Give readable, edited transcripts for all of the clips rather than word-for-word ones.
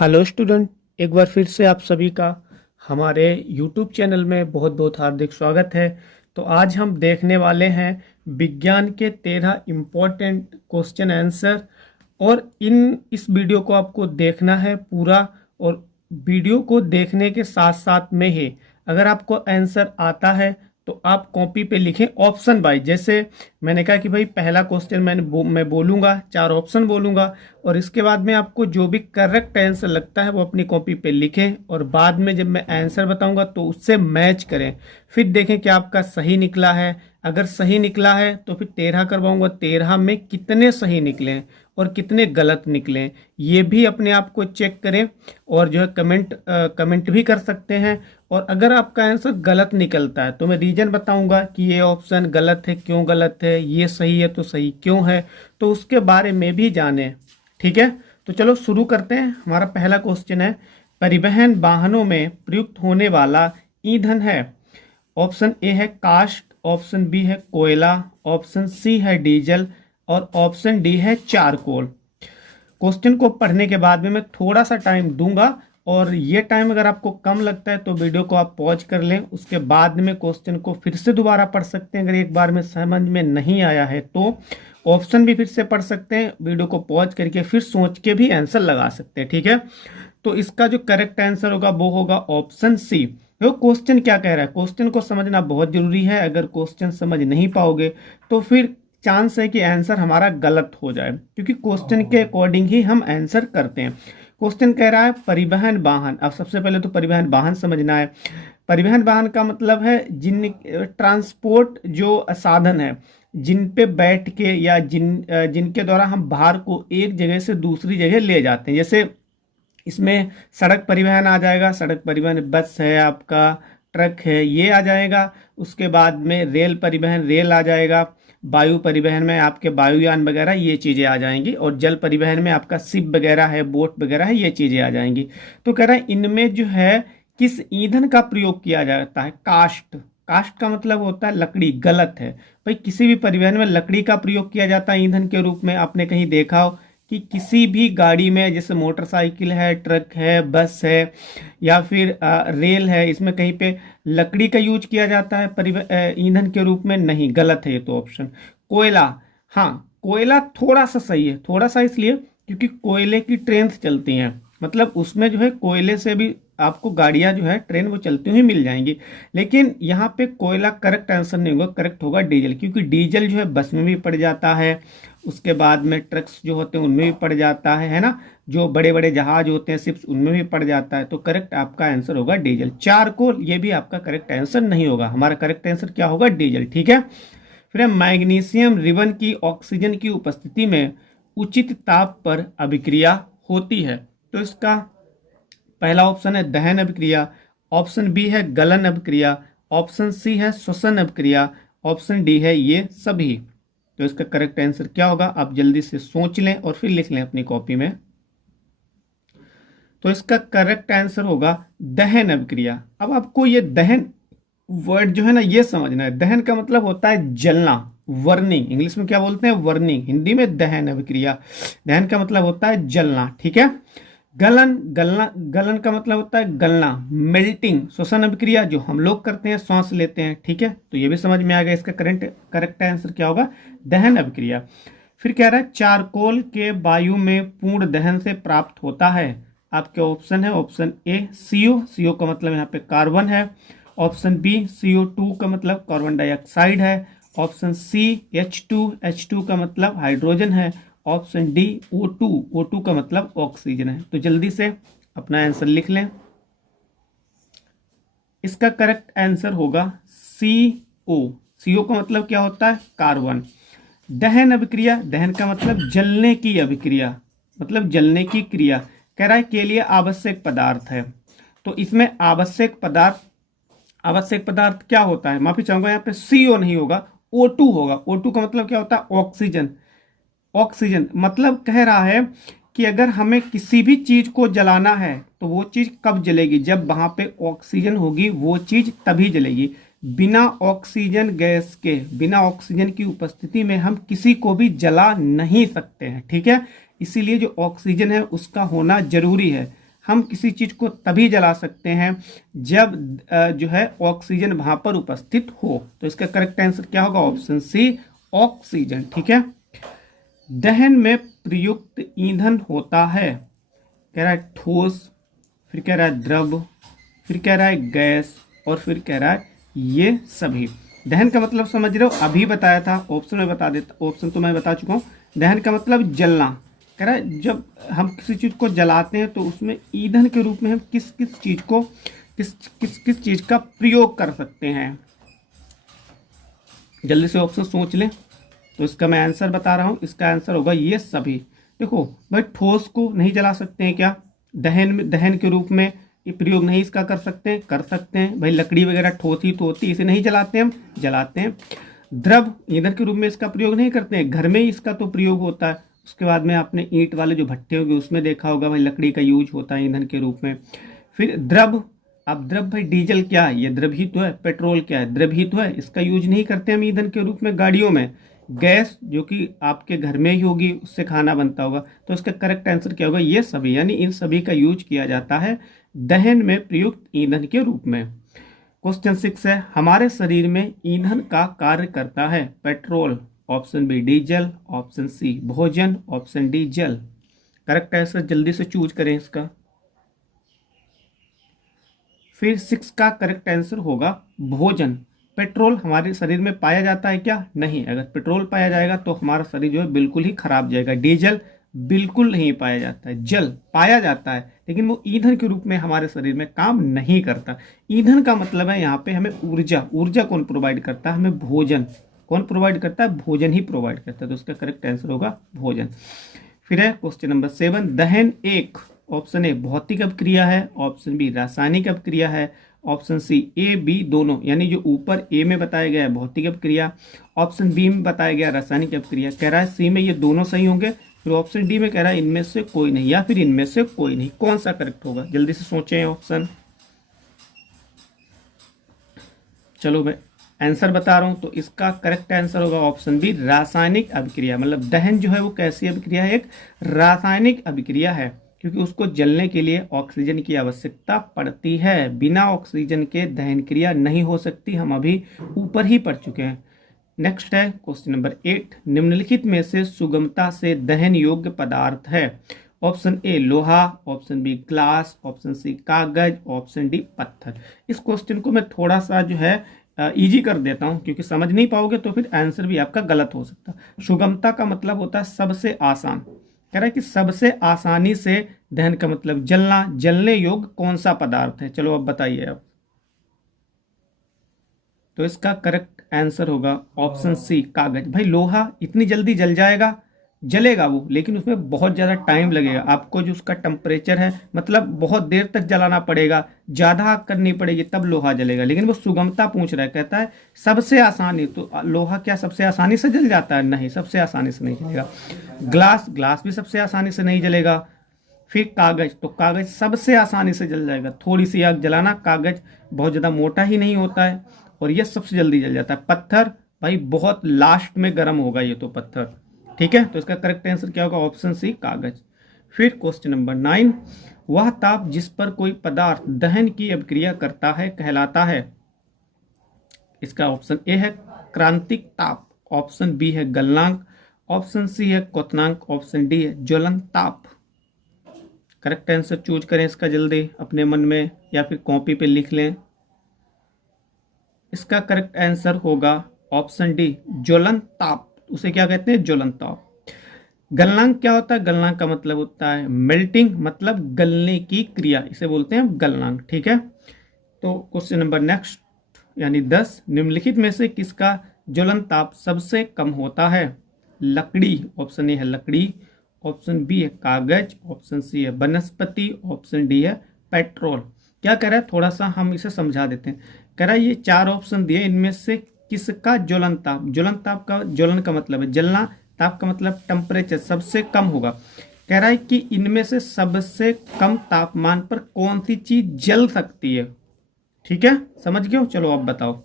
Hello student, एक बार फिर से आप सभी का हमारे यूट्यूब चैनल में बहुत बहुत हार्दिक स्वागत है। तो आज हम देखने वाले हैं विज्ञान के 13 इम्पोर्टेंट क्वेश्चन आंसर। और इस वीडियो को आपको देखना है पूरा। और वीडियो को देखने के साथ साथ में ही अगर आपको आंसर आता है तो आप कॉपी पे लिखें ऑप्शन वाइज। जैसे मैंने कहा कि भाई पहला क्वेश्चन मैं बोलूंगा, 4 ऑप्शन बोलूंगा, और इसके बाद में आपको जो भी करेक्ट आंसर लगता है वो अपनी कॉपी पे लिखें, और बाद में जब मैं आंसर बताऊंगा तो उससे मैच करें। फिर देखें कि आपका सही निकला है। अगर सही निकला है तो फिर 13 करवाऊंगा, 13 में कितने सही निकले और कितने गलत निकले ये भी अपने आप को चेक करें। और जो है कमेंट भी कर सकते हैं। और अगर आपका आंसर गलत निकलता है तो मैं रीजन बताऊंगा कि ये ऑप्शन गलत है, क्यों गलत है, ये सही है तो सही क्यों है, तो उसके बारे में भी जानें। ठीक है, तो चलो शुरू करते हैं। हमारा पहला क्वेश्चन है, परिवहन वाहनों में प्रयुक्त होने वाला ईंधन है। ऑप्शन ए है काष्ठ, ऑप्शन बी है कोयला, ऑप्शन सी है डीजल, और ऑप्शन डी है चारकोल। क्वेश्चन को पढ़ने के बाद में मैं थोड़ा सा टाइम दूंगा, और ये टाइम अगर आपको कम लगता है तो वीडियो को आप पॉज कर लें, उसके बाद में क्वेश्चन को फिर से दोबारा पढ़ सकते हैं। अगर एक बार में समझ में नहीं आया है तो ऑप्शन भी फिर से पढ़ सकते हैं, वीडियो को पॉज करके फिर सोच के भी आंसर लगा सकते हैं। ठीक है, तो इसका जो करेक्ट आंसर होगा वो होगा ऑप्शन सी। देखो क्वेश्चन क्या कह रहा है, क्वेश्चन को समझना बहुत जरूरी है। अगर क्वेश्चन समझ नहीं पाओगे तो फिर चांस है कि आंसर हमारा गलत हो जाए, क्योंकि क्वेश्चन के अकॉर्डिंग ही हम आंसर करते हैं। क्वेश्चन कह रहा है परिवहन वाहन। अब सबसे पहले तो परिवहन वाहन समझना है। परिवहन वाहन का मतलब है ट्रांसपोर्ट जो साधन है, जिन पे बैठ के या जिनके द्वारा हम भार को एक जगह से दूसरी जगह ले जाते हैं। जैसे इसमें सड़क परिवहन आ जाएगा, सड़क परिवहन बस है, आपका ट्रक है, ये आ जाएगा। उसके बाद में रेल परिवहन, रेल आ जाएगा। वायु परिवहन में आपके वायुयान वगैरह ये चीज़ें आ जाएंगी, और जल परिवहन में आपका शिप वगैरह है, बोट वगैरह है, ये चीज़ें आ जाएंगी। तो कह रहा है इनमें जो है किस ईंधन का प्रयोग किया जाता है, काष्ठ। काष्ठ का मतलब होता है लकड़ी, गलत है भाई। किसी भी परिवहन में लकड़ी का प्रयोग किया जाता है ईंधन के रूप में। आपने कहीं देखा हो कि किसी भी गाड़ी में, जैसे मोटरसाइकिल है, ट्रक है, बस है, या फिर रेल है, इसमें कहीं पे लकड़ी का यूज किया जाता है ईंधन के रूप में? नहीं, गलत है ये तो ऑप्शन। कोयला, हाँ कोयला थोड़ा सा सही है, थोड़ा सा इसलिए क्योंकि कोयले की ट्रेन चलती हैं, मतलब उसमें जो है कोयले से भी आपको गाड़ियां जो है ट्रेन वो चलती हुई मिल जाएंगी। लेकिन यहाँ पे कोयला करेक्ट आंसर नहीं होगा, करेक्ट होगा डीजल, क्योंकि डीजल जो है बस में भी पड़ जाता है, उसके बाद में ट्रक्स जो होते हैं उनमें भी पड़ जाता है ना, जो बड़े बड़े जहाज होते हैं शिप्स, उनमें भी पड़ जाता है। तो करेक्ट आपका आंसर होगा डीजल। चारकोल ये भी आपका करेक्ट आंसर नहीं होगा, हमारा करेक्ट आंसर क्या होगा, डीजल। ठीक है, फिर मैग्नीशियम रिबन की ऑक्सीजन की उपस्थिति में उचित ताप पर अभिक्रिया होती है। तो इसका पहला ऑप्शन है दहन अभिक्रिया, ऑप्शन बी है गलन अभिक्रिया, ऑप्शन सी है श्वसन अभिक्रिया, ऑप्शन डी है ये सभी। तो इसका करेक्ट आंसर क्या होगा, आप जल्दी से सोच लें और फिर लिख लें अपनी कॉपी में। तो इसका करेक्ट आंसर होगा दहन अभिक्रिया। अब आपको ये दहन वर्ड जो है ना ये समझना है। दहन का मतलब होता है जलना, वर्निंग। इंग्लिश में क्या बोलते हैं, वर्निंग। हिंदी में दहन अभिक्रिया। दहन का मतलब होता है जलना। ठीक है, गलन, गलना, गलन का मतलब होता है गलना, मेल्टिंग। श्वसन अभिक्रिया जो हम लोग करते हैं, सांस लेते हैं। ठीक है, तो ये भी समझ में आ गया। इसका करेक्ट आंसर क्या होगा, दहन अभिक्रिया। फिर कह रहा है चारकोल के वायु में पूर्ण दहन से प्राप्त होता है। आपके ऑप्शन है, ऑप्शन ए सीओ, सीओ का मतलब यहाँ पे कार्बन है। ऑप्शन बी CO2 का मतलब कार्बन डाइऑक्साइड है। ऑप्शन सी H2, H2 का मतलब हाइड्रोजन है। ऑप्शन डी O2, O2 का मतलब ऑक्सीजन है। तो जल्दी से अपना आंसर लिख लें। इसका करेक्ट आंसर होगा CO। CO का मतलब क्या होता है, कार्बन। दहन अभिक्रिया, दहन का मतलब जलने की अभिक्रिया, मतलब जलने की क्रिया। कह रहा है के लिए आवश्यक पदार्थ है। तो इसमें आवश्यक पदार्थ क्या होता है, माफी चाहूंगा यहाँ पे CO नहीं होगा, O2 होगा। O2 का मतलब क्या होता है, ऑक्सीजन। ऑक्सीजन मतलब कह रहा है कि अगर हमें किसी भी चीज को जलाना है तो वो चीज कब जलेगी, जब वहां पे ऑक्सीजन होगी, वो चीज तभी जलेगी। बिना ऑक्सीजन गैस के, बिना ऑक्सीजन की उपस्थिति में हम किसी को भी जला नहीं सकते हैं। ठीक है, इसीलिए जो ऑक्सीजन है उसका होना जरूरी है। हम किसी चीज को तभी जला सकते हैं जब जो है ऑक्सीजन वहां पर उपस्थित हो। तो इसका करेक्ट आंसर क्या होगा? Option C, oxygen. ठीक है। दहन में प्रयुक्त ईंधन होता है, कह रहा है ठोस, फिर कह रहा है द्रव, फिर कह रहा है गैस, और फिर कह रहा है ये सभी। दहन का मतलब समझ रहे हो, अभी बताया था, ऑप्शन में बता देता, ऑप्शन तो मैं बता चुका हूँ। दहन का मतलब जलना, कह रहा है जब हम किसी चीज को जलाते हैं तो उसमें ईंधन के रूप में हम किस किस चीज को किस किस किस चीज का प्रयोग कर सकते हैं। जल्दी से ऑप्शन सोच लें। तो इसका मैं आंसर बता रहा हूं, इसका आंसर होगा ये सभी। देखो भाई, ठोस को नहीं जला सकते हैं क्या? दहन के रूप में ये प्रयोग नहीं इसका कर सकते हैं? कर सकते हैं भाई। लकड़ी वगैरह ठोस ही तो होती है, इसे नहीं जलाते हम, जलाते हैं। द्रव ईंधन के रूप में इसका प्रयोग नहीं करते हैं, घर में ही इसका तो प्रयोग होता है। उसके बाद में आपने ईंट वाले जो भट्टे होंगे उसमें देखा होगा भाई, लकड़ी का यूज होता है ईंधन के रूप में। फिर द्रव, अब द्रव भाई डीजल क्या है? ये द्रव ही तो है। पेट्रोल क्या है? द्रव ही तो है। इसका यूज नहीं करते हम ईंधन के रूप में गाड़ियों में। गैस जो कि आपके घर में ही होगी, उससे खाना बनता होगा। तो इसका करेक्ट आंसर क्या होगा? ये सभी, यानी इन सभी का यूज किया जाता है दहन में प्रयुक्त ईंधन के रूप में। क्वेश्चन 6 है, हमारे शरीर में ईंधन का कार्य करता है petrol, option B diesel, option C भोजन, ऑप्शन डी जल। करेक्ट आंसर जल्दी से चूज करें इसका। फिर 6 का करेक्ट आंसर होगा भोजन। पेट्रोल हमारे शरीर में पाया जाता है क्या? नहीं। अगर पेट्रोल पाया जाएगा तो हमारा शरीर जो है बिल्कुल ही खराब जाएगा। डीजल बिल्कुल नहीं पाया जाता है। जल पाया जाता है, लेकिन वो ईंधन के रूप में हमारे शरीर में काम नहीं करता। ईंधन का मतलब है यहाँ पे हमें ऊर्जा। ऊर्जा कौन प्रोवाइड करता है? हमें भोजन। कौन प्रोवाइड करता है? भोजन ही प्रोवाइड करता है। तो उसका करेक्ट आंसर होगा भोजन। फिर है क्वेश्चन नंबर 7, दहन एक, ऑप्शन ए भौतिक अपक्रिया है, ऑप्शन बी रासायनिक अपक्रिया है, ऑप्शन सी ए बी दोनों, यानी जो ऊपर ए में बताया गया है भौतिक अपक्रिया, ऑप्शन बी में बताया गया रासायनिक अपक्रिया। कह रहा है सी में ये दोनों सही होंगे, फिर ऑप्शन डी में कह रहा है इनमें से कोई नहीं, या फिर इनमें से कोई नहीं। कौन सा करेक्ट होगा? जल्दी से सोचें ऑप्शन। चलो मैं आंसर बता रहा हूं, तो इसका करेक्ट आंसर होगा ऑप्शन बी रासायनिक अभिक्रिया। मतलब दहन जो है वो कैसी अभिक्रिया है? एक रासायनिक अभिक्रिया है, क्योंकि उसको जलने के लिए ऑक्सीजन की आवश्यकता पड़ती है। बिना ऑक्सीजन के दहन क्रिया नहीं हो सकती, हम अभी ऊपर ही पढ़ चुके हैं। नेक्स्ट है क्वेश्चन नंबर 8, निम्नलिखित में से सुगमता से दहन योग्य पदार्थ है। ऑप्शन ए लोहा, option B glass, option C कागज, ऑप्शन डी पत्थर। इस क्वेश्चन को मैं थोड़ा सा जो है इजी कर देता हूं, क्योंकि समझ नहीं पाओगे तो फिर आंसर भी आपका गलत हो सकता है। सुगमता का मतलब होता है सबसे आसान। कह रहा है कि सबसे आसानी से दहन का मतलब जलना। जलने योग्य कौन सा पदार्थ है? चलो अब बताइए आप। तो इसका करेक्ट आंसर होगा ऑप्शन सी कागज। भाई लोहा इतनी जल्दी जल जाएगा, जलेगा वो, लेकिन उसमें बहुत ज़्यादा टाइम लगेगा। आपको जो उसका टेम्परेचर है, मतलब बहुत देर तक जलाना पड़ेगा, ज़्यादा आग करनी पड़ेगी, तब लोहा जलेगा। लेकिन वो सुगमता पूछ रहा है, कहता है सबसे आसानी। तो लोहा क्या सबसे आसानी से जल जाता है? नहीं, सबसे आसानी से नहीं जलेगा। ग्लास भी सबसे आसानी से नहीं जलेगा। फिर कागज, तो कागज सबसे आसानी से जल जाएगा। थोड़ी सी आग जलाना, कागज बहुत ज़्यादा मोटा ही नहीं होता है, और यह सबसे जल्दी जल जाता है। पत्थर भाई बहुत लास्ट में गर्म होगा ये तो पत्थर। ठीक है, तो इसका करेक्ट आंसर क्या होगा? ऑप्शन सी कागज। फिर क्वेश्चन नंबर 9, वह ताप जिस पर कोई पदार्थ दहन की अभिक्रिया करता है कहलाता है। इसका ऑप्शन ए है क्रांतिक ताप, ऑप्शन बी है गलनांक, ऑप्शन सी है क्वथनांक, ऑप्शन डी है ज्वलन ताप। करेक्ट आंसर चूज करें इसका जल्दी अपने मन में, या फिर कॉपी पे लिख लें। इसका करेक्ट आंसर होगा ऑप्शन डी ज्वलन ताप। उसे क्या कहते हैं? ज्वलन ताप। गलनांक क्या होता है? गलनांक का मतलब होता है मेल्टिंग, मतलब गलने की क्रिया, इसे बोलते हैं गलनांक। ठीक है, तो क्वेश्चन नंबर नेक्स्ट यानी 10, निम्नलिखित में से किसका ज्वलन ताप सबसे कम होता है? लकड़ी, ऑप्शन ए है लकड़ी, ऑप्शन बी है कागज, ऑप्शन सी है वनस्पति, ऑप्शन डी है पेट्रोल। क्या कह रहा है, थोड़ा सा हम इसे समझा देते हैं। कह रहा है ये 4 ऑप्शन दिए, इनमें से किसका ज्वलन ताप, ज्वलन ताप का ज्वलन का मतलब है जलना, ताप का मतलब टेम्परेचर, सबसे कम होगा। कह रहा है कि इनमें से सबसे कम तापमान पर कौन सी चीज जल सकती है। ठीक है, समझ गए हो? चलो अब बताओ।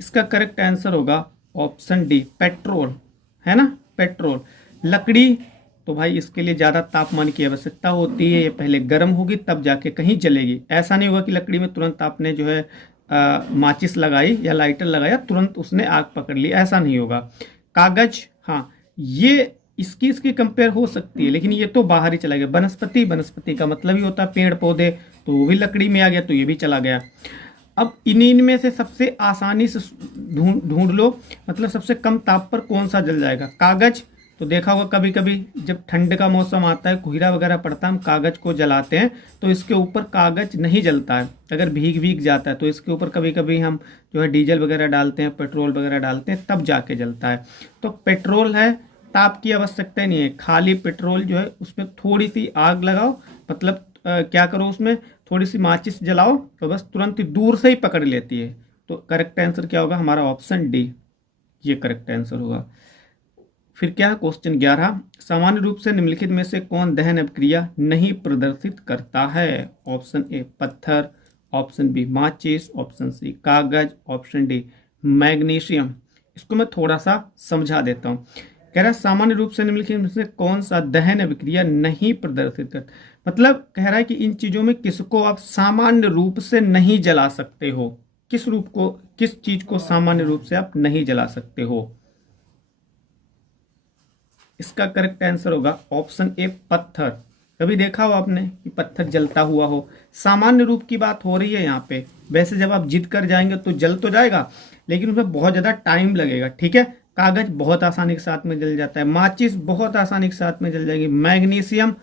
इसका करेक्ट आंसर होगा ऑप्शन डी पेट्रोल, है ना? पेट्रोल। लकड़ी तो भाई इसके लिए ज़्यादा तापमान की आवश्यकता होती है, ये पहले गर्म होगी तब जाके कहीं जलेगी। ऐसा नहीं होगा कि लकड़ी में तुरंत आपने जो है माचिस लगाई या लाइटर लगाया तुरंत उसने आग पकड़ ली, ऐसा नहीं होगा। कागज, हाँ ये इसकी कंपेयर हो सकती है, लेकिन ये तो बाहर ही चला गया। वनस्पति, वनस्पति का मतलब ही होता है पेड़ पौधे, तो वो भी लकड़ी में आ गया, तो ये भी चला गया। अब इन्हीं में से सबसे आसानी से ढूंढ लो, मतलब सबसे कम ताप पर कौन सा जल जाएगा। कागज, तो देखा होगा कभी कभी जब ठंड का मौसम आता है, कोहरा वगैरह पड़ता है, हम कागज को जलाते हैं तो इसके ऊपर कागज नहीं जलता है, अगर भीग जाता है तो इसके ऊपर कभी कभी हम जो है डीजल वगैरह डालते हैं, पेट्रोल वगैरह डालते हैं, तब जाके जलता है। तो पेट्रोल है, ताप की आवश्यकता नहीं है, खाली पेट्रोल जो है उसमें थोड़ी सी आग लगाओ, मतलब क्या करो उसमें थोड़ी सी माचिस जलाओ तो बस तुरंत ही दूर से ही पकड़ लेती है। तो करेक्ट आंसर क्या होगा हमारा? ऑप्शन डी, ये करेक्ट आंसर होगा। फिर क्या है क्वेश्चन 11, सामान्य रूप से निम्नलिखित में से कौन दहन अभिक्रिया नहीं प्रदर्शित करता है? ऑप्शन ए पत्थर, ऑप्शन बी माचिस, ऑप्शन सी कागज, ऑप्शन डी मैग्नीशियम। इसको मैं थोड़ा सा समझा देता हूँ। कह रहा है सामान्य रूप से निम्नलिखित में से कौन सा दहन अभिक्रिया नहीं प्रदर्शित करता, मतलब कह रहा है कि इन चीजों में किसको आप सामान्य रूप से नहीं जला सकते हो, किस रूप को, किस चीज को सामान्य रूप से आप नहीं जला सकते हो। इसका करेक्ट आंसर होगा ऑप्शन ए पत्थर। कभी देखा हो आपने कि पत्थर जलता हुआ हो? सामान्य रूप की बात हो रही है यहाँ पे। वैसे जब आप जिद कर जाएंगे तो जल तो जाएगा, लेकिन उसमें बहुत ज्यादा टाइम लगेगा, ठीक है। कागज बहुत आसानी के साथ में जल जाता है, माचिस बहुत आसानी के साथ में जल जाएगी, मैग्नीशियम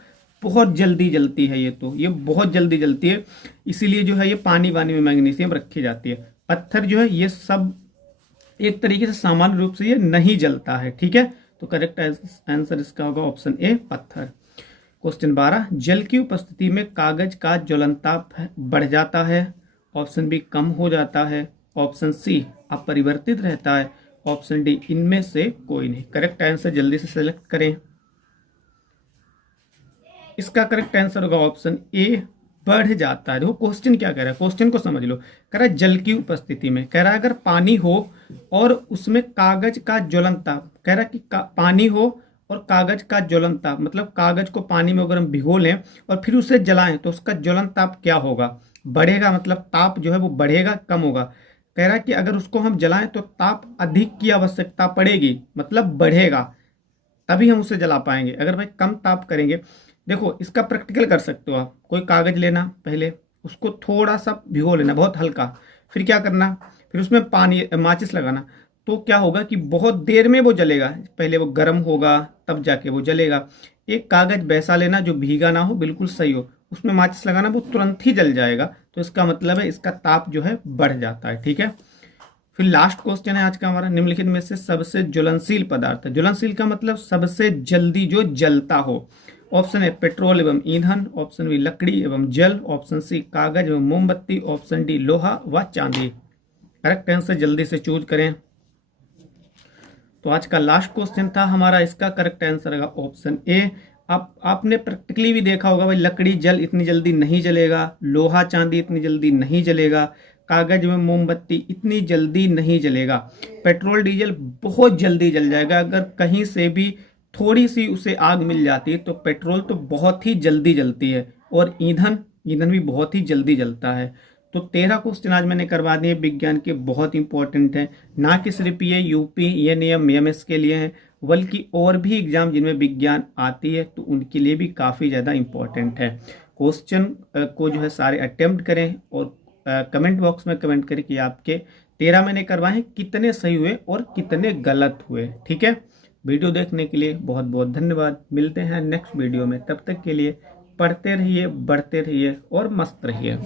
बहुत जल्दी जलती है, ये बहुत जल्दी जलती है, इसीलिए जो है ये पानी वानी में मैग्नीशियम रखी जाती है। पत्थर जो है ये सब एक तरीके से सामान्य रूप से ये नहीं जलता है, ठीक है। तो करेक्ट आंसर इसका होगा ऑप्शन ए पत्थर। क्वेश्चन 12, जल की उपस्थिति में कागज का ज्वलनताप बढ़ जाता है, ऑप्शन बी कम हो जाता है, ऑप्शन सी अपरिवर्तित रहता है, ऑप्शन डी इनमें से कोई नहीं। करेक्ट आंसर जल्दी से सेलेक्ट करें। इसका करेक्ट आंसर होगा ऑप्शन ए बढ़ जाता है। देखो क्वेश्चन क्या कह रहा है, क्वेश्चन को समझ लो। कह रहा है जल की उपस्थिति में, कह रहा है अगर पानी हो और उसमें कागज का ज्वलनताप, कह रहा है कि पानी हो और कागज का ज्वलनताप, मतलब कागज को पानी में अगर हम भिगो लें और फिर उसे जलाएं तो उसका ज्वलनताप क्या होगा? बढ़ेगा, मतलब ताप जो है वो बढ़ेगा कम होगा। कह रहा है कि अगर उसको हम जलाएं तो ताप अधिक की आवश्यकता पड़ेगी, मतलब बढ़ेगा, तभी हम उसे जला पाएंगे। अगर भाई कम ताप करेंगे, देखो इसका प्रैक्टिकल कर सकते हो आप। कोई कागज लेना, पहले उसको थोड़ा सा भिगो लेना बहुत हल्का, फिर क्या करना, फिर उसमें पानी माचिस लगाना, तो क्या होगा कि बहुत देर में वो जलेगा, पहले वो गर्म होगा तब जाके वो जलेगा। एक कागज वैसा लेना जो भीगा ना हो, बिल्कुल सही हो, उसमें माचिस लगाना, वो तुरंत ही जल जाएगा। तो इसका मतलब है इसका ताप जो है बढ़ जाता है, ठीक है। फिर लास्ट क्वेश्चन है आज का हमारा, निम्नलिखित में से सबसे ज्वलनशील पदार्थ। ज्वलनशील का मतलब सबसे जल्दी जो जलता हो। ऑप्शन ए पेट्रोल एवं ईंधन, ऑप्शन बी लकड़ी एवं जल, ऑप्शन सी कागज एवं मोमबत्ती, ऑप्शन डी लोहा व चांदी। करेक्ट आंसर जल्दी से चूज करें। तो आज का लास्ट क्वेश्चन था हमारा, इसका करेक्ट आंसर है ऑप्शन ए। आपने प्रैक्टिकली भी देखा होगा भाई, लकड़ी जल इतनी जल्दी नहीं जलेगा, लोहा चांदी इतनी जल्दी नहीं जलेगा, कागज में मोमबत्ती इतनी जल्दी नहीं जलेगा, पेट्रोल डीजल बहुत जल्दी जल जाएगा। अगर कहीं से भी थोड़ी सी उसे आग मिल जाती है तो पेट्रोल तो बहुत ही जल्दी जलती है, और ईंधन भी बहुत ही जल्दी जलता है। तो 13 क्वेश्चन आज मैंने करवा दिए विज्ञान के, बहुत इंपॉर्टेंट है, ना कि सिर्फ ये यूपी ये नियम एमएस के लिए है, बल्कि और भी एग्जाम जिनमें विज्ञान आती है तो उनके लिए भी काफ़ी ज़्यादा इंपॉर्टेंट है। क्वेश्चन को जो है सारे अटेम्प्ट करें और कमेंट बॉक्स में कमेंट करें कि आपके 13 मैंने करवाए कितने सही हुए और कितने गलत हुए, ठीक है। वीडियो देखने के लिए बहुत बहुत धन्यवाद। मिलते हैं नेक्स्ट वीडियो में, तब तक के लिए पढ़ते रहिए, बढ़ते रहिए और मस्त रहिए।